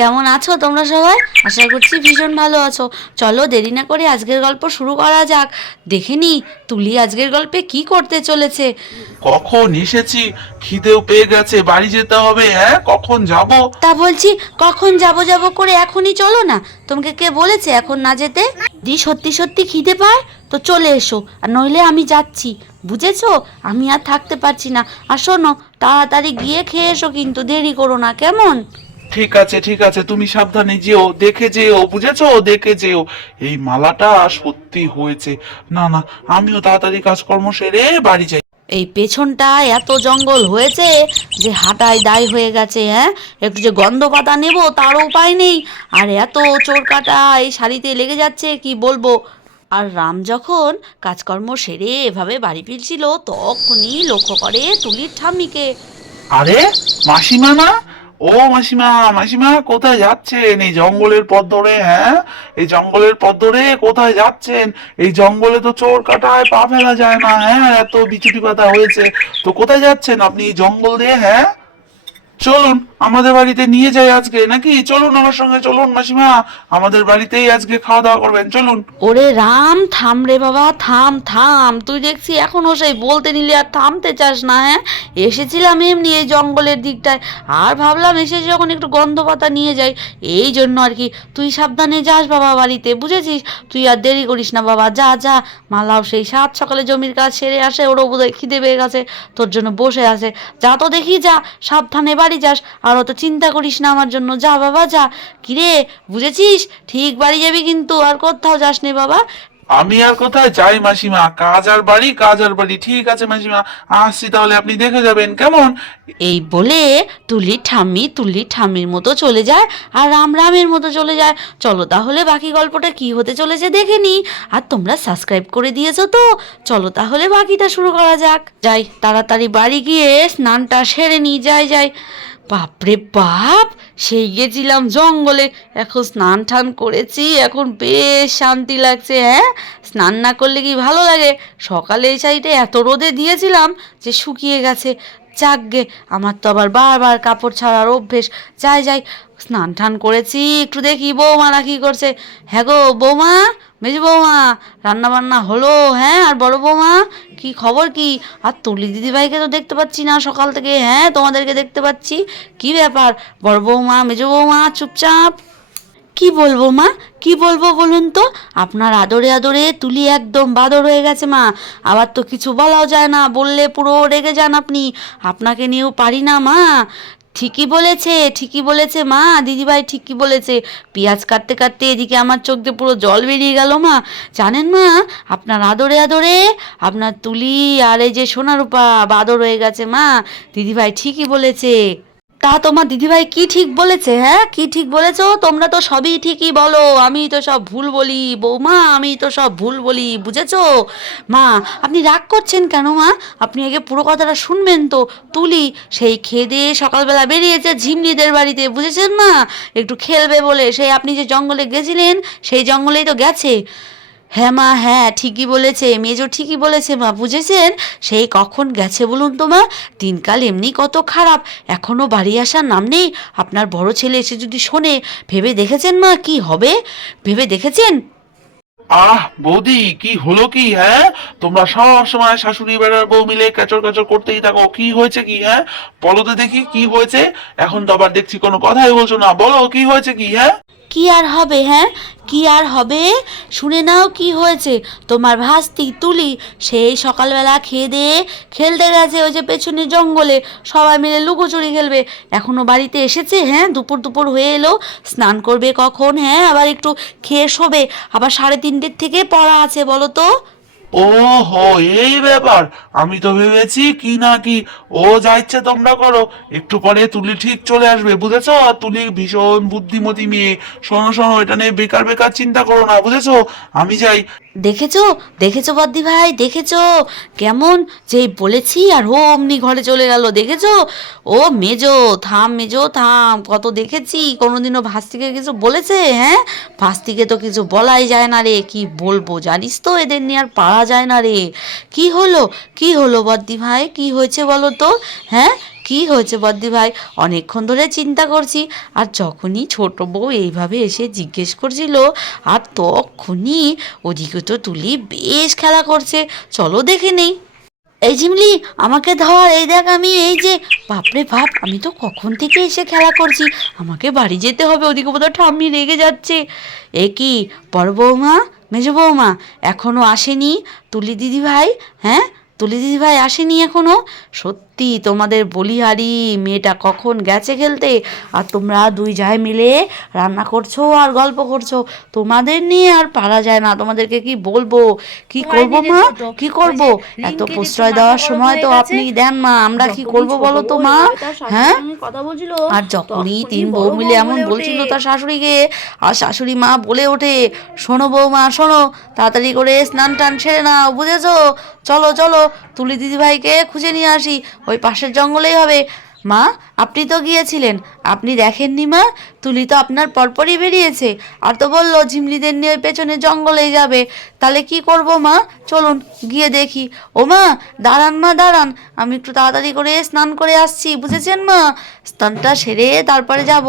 কেমন আছো তোমরা সবাই? আশা করছি ভীষণ ভালো আছো। চলো দেরি না করে আজকের গল্প শুরু করা যাক। দেখে নি তুলি আজকের গল্পে কি করতে চলেছে। কখন এসেছি, খিদেও পেয়ে গেছে, বাড়ি যেতে হবে। হ্যাঁ, কখন যাব? তা বলছি কখন যাবো যাবো করে এখনই চলো না। তোমাকে কে বলেছে এখন না যেতে? দি সত্যি সত্যি খিদে পায় তো চলে এসো, আর নইলে আমি যাচ্ছি। বুঝেছো? আমি আর থাকতে পারছি না। আর শোনো, তাড়াতাড়ি গিয়ে খেয়ে এসো, কিন্তু দেরি করো না, কেমন? ঠিক আছে ঠিক আছে, তুমি সাবধানে যেও, দেখে যেও, বুঝেছো? দেখে যেও। এই মালাটা সত্যি হয়েছে। না না, আমিও তাড়াতাড়ি কাজকর্ম সেরে বাড়ি যাই। এই পেছনটা এত জঙ্গল হয়েছে যে হাঁটায় দায় হয়ে গেছে। হ্যাঁ, একটু যে গন্ধ পাতা নেবো তারও উপায় নেই। আর এত চোর কাটা এই শাড়িতে লেগে যাচ্ছে কি বলবো। আর রাম যখন কাজকর্ম সেরে এভাবে বাড়ি ফিরছিল তখনই লক্ষ্য করে তুলির ঠাম্মিকে। আরে, মাসিমা না? ও মাসিমা, মাসিমা কোথায় যাচ্ছেন এই জঙ্গলের পথ ধরে? হ্যাঁ, এই জঙ্গলের পথ ধরে কোথায় যাচ্ছেন? এই জঙ্গলে তো চোর কাটায় পা ফেলা যায় না। হ্যাঁ, এত বিচুটি পাতা হয়েছে। তো কোথায় যাচ্ছেন আপনি এই জঙ্গল দিয়ে? হ্যাঁ, চলুন আমাদের বাড়িতে নিয়ে যাই আজকে, নাকি? চলুন আমার সঙ্গে, চলুন মাসিমা, আমাদের বাড়িতেই আজকে খাওয়া দাওয়া করবেন, চলুন। ওরে রাম, থাম রে বাবা, থাম থাম। তুই দেখছি এখনো সেই বলতে নিলে আর থামতে চাস না। হ্যাঁ, এসেছিলাম এমনি এই জঙ্গলের দিকটায়, আর ভাবলাম এসে যখন একটু গন্ধ পাতা নিয়ে যাই, এই জন্য আর কি। তুই সাবধানে যাস বাবা বাড়িতে, বুঝেছিস? তুই আর দেরি করিস না বাবা, যা যা। মালাও সেই সাত সকালে জমির কাজ সেরে আসে, ওরও বোধহয় খিদে পেয়ে গেছে, তোর জন্য বসে আছে। যা তো দেখি, যা, সাবধানে বাড়ি যাস। আর অত চিন্তা করিস না আমার জন্য, যা বাবা যা। কিরে, বুঝেছিস? ঠিক বাড়ি যাবি কিন্তু, আর কোথাও যাসনি বাবা। আমি আর কোথায় যাই মাসিমা, কাজ আর বাড়ি, কাজ আর বাড়ি। ঠিক আছে মাসিমা, আসছি তাহলে, আপনি দেখে যাবেন, কেমন? এই বলে তুলি ঠাম্মির মতো চলে যায়, আর রাম রামের মতো চলে যায়। চলো তাহলে বাকি গল্পটা কি হতে চলেছে দেখে নি। আর তোমরা সাবস্ক্রাইব করে দিয়েছো তো? চলো তাহলে বাকিটা শুরু করা যাক। যাই তাড়াতাড়ি বাড়ি গিয়ে স্নানটা সেরে নি, যাই যাই। বাপরে বাপ, সেই গেছিলাম জঙ্গলে, এখন স্নান টান করেছি, এখন বেশ শান্তি লাগছে। হ্যাঁ, স্নান না করলে কি ভালো লাগে? সকালে এই সাইডে এত রোদে দিয়েছিলাম যে শুকিয়ে গেছে। যাকগে, আমার তো আবার বারবার কাপড় ছাড়ার অভ্যেস। যাই যাই, স্নান টান করেছি, একটু দেখি বৌমারা কি করছে। হ্যাঁ গো বৌমা, মেজো বৌমা, রান্না বান্না হলো? হ্যাঁ, আর বড় বৌমা, কি খবর কি? আর তুলি দিদিভাইকে তো দেখতে পাচ্ছি না সকাল থেকে। হ্যাঁ, তোমাদেরকে দেখতে পাচ্ছি। কি ব্যাপার? বড় বৌমা, মেজো বৌমা চুপচাপ। কি বলবো মা, কি বলবো বলুন তো? আপনার আদরে আদরে তুলি একদম বাদর হয়ে গেছে মা। আবার তো কিছু বলাও যায় না, বললে পুরো রেগে যান আপনি। আপনাকে নিয়েও পারি না মা। ঠিকই বলেছে, ঠিকই বলেছে মা, দিদিভাই ঠিকই বলেছে। পেঁয়াজ কাটতে কাটতে এদিকে আমার চোখ দিয়ে পুরো জল বেরিয়ে গেল মা। জানেন মা, আপনার আদরে আদরে আপনার তুলি আর এই যে সোনারূপা বাদর হয়ে গেছে মা। দিদিভাই ঠিকই বলেছে। তা তোমার দিদিভাই কি ঠিক বলেছে? হ্যাঁ, কি ঠিক বলেছো? তোমরা তো সবই ঠিকই বলো, আমি তো সব ভুল বলি বৌমা, আমি তো সব ভুল বলি, বুঝেছো? মা, আপনি রাগ করছেন কেন মা? আপনি আগে পুরো কথাটা শুনবেন তো। তুলি সেই খেয়ে দিয়ে সকালবেলা বেরিয়েছে ঝিমলিদের বাড়িতে, বুঝেছেন মা? একটু খেলবে বলে, সেই আপনি যে জঙ্গলে গেছিলেন সেই জঙ্গলেই তো গেছে। হ্যাঁ মা, হ্যাঁ ঠিকই বলেছে, মেজো ঠিকই বলেছে মা, বুঝেছেন? সেই কখন গেছে বলুন তো মা? দিনকাল এমনি কত খারাপ, এখনো বাড়ি আসার নাম নেই। আপনার বড় ছেলে এসে যদি শোনে, ভেবে দেখেছেন মা কি হবে? ভেবে দেখেছেন? আহ বৌদি, কি হলো কি? হ্যাঁ, তোমরা সব সময় শাশুড়ি বেড়ার বউ মিলে কেচর কেচর করতেই থাকো। কি হয়েছে কি? হ্যাঁ, বলো তো দেখি কি হয়েছে। এখন তো আবার দেখছি কোনো কথাই বলছো না, বলো কি হয়েছে কি? হ্যাঁ, কি আর হবে? হ্যাঁ, কি আর হবে? শুনে নাও কি হয়েছে। তোমার ভাস্তি তুলি সেই সকালবেলা খেয়ে দিয়ে খেলতে গেছে ওই যে পেছনে জঙ্গলে, সবাই মিলে লুকোচুরি খেলবে। এখনো বাড়িতে এসেছে? হ্যাঁ, দুপুর দুপুর হয়ে এলো, স্নান করবে কখন? হ্যাঁ, আবার একটু খেয়ে শোবে, আবার 3:30 থেকে পড়া আছে, বলো তো। ও হো, এই ব্যাপার। আমি তো ভেবেছি কি না কি, ও যা ইচ্ছে তোমরা করো, একটু পরে তুলি ঠিক চলে আসবে, বুঝেছো? আর তুলি ভীষণ বুদ্ধিমতী মেয়ে। শোনো শোনো, এটা নিয়ে বেকার বেকার চিন্তা করো না, বুঝেছো? আমি যাই। দেখেছো, দেখেছো বদ্দি ভাই, দেখেছো কেমন যেই বলেছি আর ও অমনি ঘরে চলে গেল, দেখেছো? ও মেজো, থাম মেজো থাম, কত দেখেছি। কোনোদিনও ভাস্তিকে কিছু বলেছে? হ্যাঁ, ভাস্তিকে তো কিছু বলাই যায় না রে, কি বলবো জানিস তো, এদের নিয়ে আর পারা যায় না রে। কি হলো, কি হলো বদ্দি ভাই, কি হয়েছে বলো তো? হ্যাঁ, কি হয়েছে বদ্দি ভাই? অনেকক্ষণ ধরে চিন্তা করছি। আর যখনই ছোট বউ এইভাবে এসে জিজ্ঞেস করছিল, আর তখনই ওদিকে তো তুলি বেশ খেলা করছে। চলো দেখে নেই। এই ঝিমলি, আমাকে ধর, এই দেখ আমি এই যে, বাপরে বাপ, আমি তো কখন থেকে এসে খেলা করছি, আমাকে বাড়ি যেতে হবে, ওদিকে বোধহয় ঠাম্মি রেগে যাচ্ছে। এ কি, বড় বৌমা, মেজো বৌমা এখনো আসেনি? তুলি দিদি ভাই, হ্যাঁ তুলি দিদি ভাই আসেনি এখনো? সত্যি তোমাদের বলিহারি মেয়েটা কখন গেছে খেলতে, আর তোমরা দুই ভাই মিলে রান্না করছো আর গল্প করছো। তোমাদের নিয়ে আর পারা যায় না, তোমাদেরকে কি বলবো, কি করব মা, কি করব? এত প্রশ্রয় দেওয়ার সময় তো আপনি দেন মা, আমরা কি করব বলো তো মা? হ্যাঁ, কথা বলছিল, আর যখনই তিন বউ মিলে এমন বলছিল তার শাশুড়িকে, আর শাশুড়ি মা বলে ওঠে, শোনো বৌমা শোনো, তাড়াতাড়ি করে স্নান টান সেরে নাও, বুঝেছো? চলো চলো, তুলি দিদিভাইকে খুঁজে নিয়ে আসি, ওই পাশের জঙ্গলেই হবে। মা, আপনি তো গিয়েছিলেন, আপনি দেখেননি মা? তুলি তো আপনার পরপরই বেরিয়েছে, আর তো বললো ঝিমলিদের নিয়ে ওই পেছনে জঙ্গলেই যাবে। তাহলে কি করব মা? চলুন গিয়ে দেখি। ও মা, দাঁড়ান মা দাঁড়ান, আমি একটু তাড়াতাড়ি করে স্নান করে আসছি, বুঝেছেন মা? স্নানটা সেরে তারপরে যাব।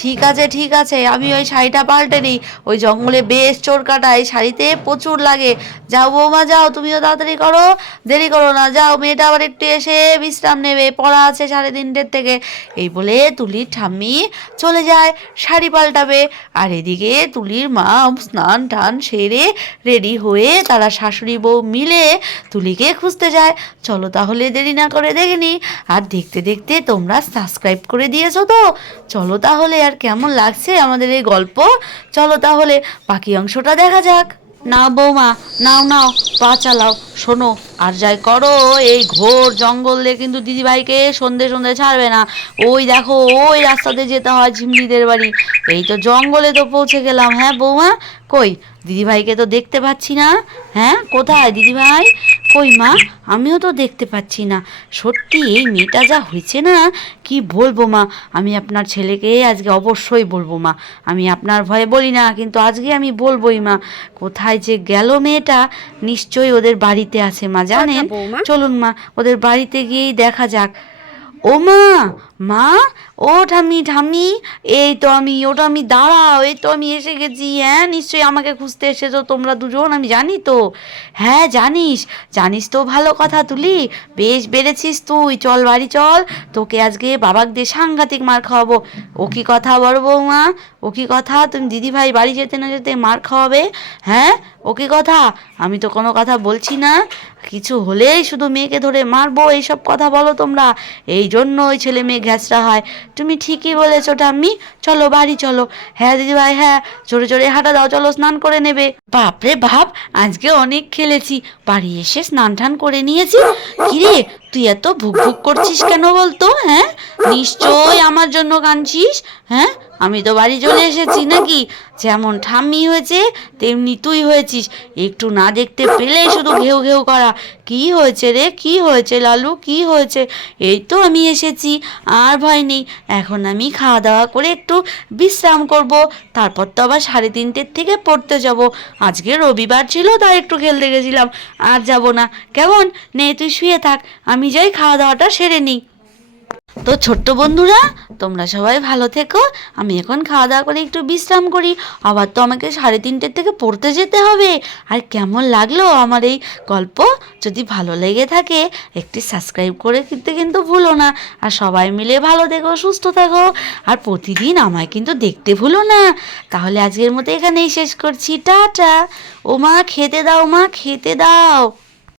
ঠিক আছে ঠিক আছে, আমি ওই শাড়িটা পাল্টে নিই, ওই জঙ্গলে বেশ চোর কাটায়, শাড়িতে প্রচুর লাগে। যাও বৌমা যাও, তুমিও তাড়াতাড়ি করো, দেরি করো না, যাও, মেয়েটা আবার একটু এসে বিশ্রাম নেবে, পড়া আছে 3:30 থেকে। এই বলে তুলির ঠাম্মি চলে যায় শাড়ি পাল্টাবে, আর এদিকে তুলির মা স্নান টান সেরে রেডি হয়ে তারা শাশুড়ি বউ মিলে তুলিকে খুঁজতে যায়। চলো তাহলে দেরি না করে দেখে নি। আর দেখতে দেখতে তোমরা সাবস্ক্রাইব করে দিয়েছো তো? চলো তাহলে, আর কেমন লাগছে আমাদের এই গল্প, চলো তাহলে বাকি অংশটা দেখা যাক। নাও বৌমা, নাও নাও, পা চালাও। শোনো, আর যাই করো, এই ঘোর জঙ্গল দিয়ে কিন্তু দিদিভাইকে সন্ধে সন্ধে ছাড়বে না। ওই দেখো, ওই রাস্তাতে যেতে হয় ঝিমলিদের বাড়ি। এই তো জঙ্গলে তো পৌঁছে গেলাম। হ্যাঁ বৌমা, কই দিদিভাইকে তো দেখতে পাচ্ছি না। হ্যাঁ, কোথায় দিদিভাই? কই মা, আমিও তো দেখতে পাচ্ছি না। সত্যি এই মেয়েটা যা হয়েছে না, কি বলবো মা। আমি আপনার ছেলেকে আজকে অবশ্যই বলবো মা, আমি আপনার ভয়ে বলি না, কিন্তু আজকে আমি বলবোই মা। কোথায় যে গেল মেয়েটা, নিশ্চয়ই ওদের বাড়িতে আছে মা, জানেন? চলুন মা, ওদের বাড়িতে গিয়েই দেখা যাক। ও মা, মা, ও ঠাম্মি ঠাম্মি, এই তো আমি, ওটা আমি, দাঁড়াও, এই তো আমি এসে গেছি। হ্যাঁ, নিশ্চয়ই আমাকে খুঁজতে এসেছো তোমরা দুজন, আমি জানি তো। হ্যাঁ জানিস, জানিস তো, ভালো কথা তুলি, বেশ বেড়েছিস তুই, চল বাড়ি চল, তোকে আজকে বাবাক দিয়ে সাংঘাতিক মার খাওয়াবো। ও কি কথা বড় বৌমা, ও কি কথা, তুমি দিদিভাই বাড়ি যেতে না যেতে মার খাওয়াবে? হ্যাঁ, ও কি কথা? আমি তো কোনো কথা বলছি না, কিছু হলেই শুধু মেয়েকে ধরে মারবো, এইসব কথা বলো তোমরা, এই জন্য ওই ছেলে মেয়ে ঘ্যাচড়া হয়। তুমি ঠিকই বলেছো ঠাম্মি, চলো বাড়ি চলো। হ্যাঁ দিদিভাই, হ্যাঁ, জোরে জোরে হাঁটা দাও, চলো স্নান করে নেবে। বাপরে বাপ, আজকে অনেক খেলেছি, বাড়ি এসে স্নান টান করে নিয়েছি। কিরে, তুই এত ভুক ভুক করছিস কেন বলতো? হ্যাঁ, নিশ্চয় আমার জন্য কাঁদছিস। হ্যাঁ, আমি তো বাড়ি চলে এসেছি নাকি? যেমন ঠাম্মি হয়েছে তেমনি তুই হয়েছিস, একটু না দেখতে পেলেই শুধু ঘেউ ঘেউ করা। কি হয়েছে রে, কি হয়েছে লালু, কি হয়েছে? এই তো আমি এসেছি, আর ভয় নেই। এখন আমি খাওয়া দাওয়া করে একটু বিশ্রাম করব, তারপর তো আবার 3:30 থেকে পড়তে যাব। আজকে রবিবার ছিল, তাই একটু খেলতে গেছিলাম, আর যাব না। কেমন, নে তুই শুয়ে থাক, আমি যাই খাওয়া দাওয়াটা সেরে নিই। তো ছোট্ট বন্ধুরা, তোমরা সবাই ভালো থেকো, আমি এখন খাওয়া দাওয়া করে একটু বিশ্রাম করি, আবার তো আমাকে 3:30 থেকে পড়তে যেতে হবে। আর কেমন লাগলো আমার এই গল্প? যদি ভালো লেগে থাকে একটি সাবস্ক্রাইব করে কিন্তু ভুলো না। আর সবাই মিলে ভালো থেকো, সুস্থ থাকো, আর প্রতিদিন আমায় কিন্তু দেখতে ভুলো না। তাহলে আজকের মতো এখানেই শেষ করছি, টাটা। ও মা খেতে দাও, মা খেতে দাও।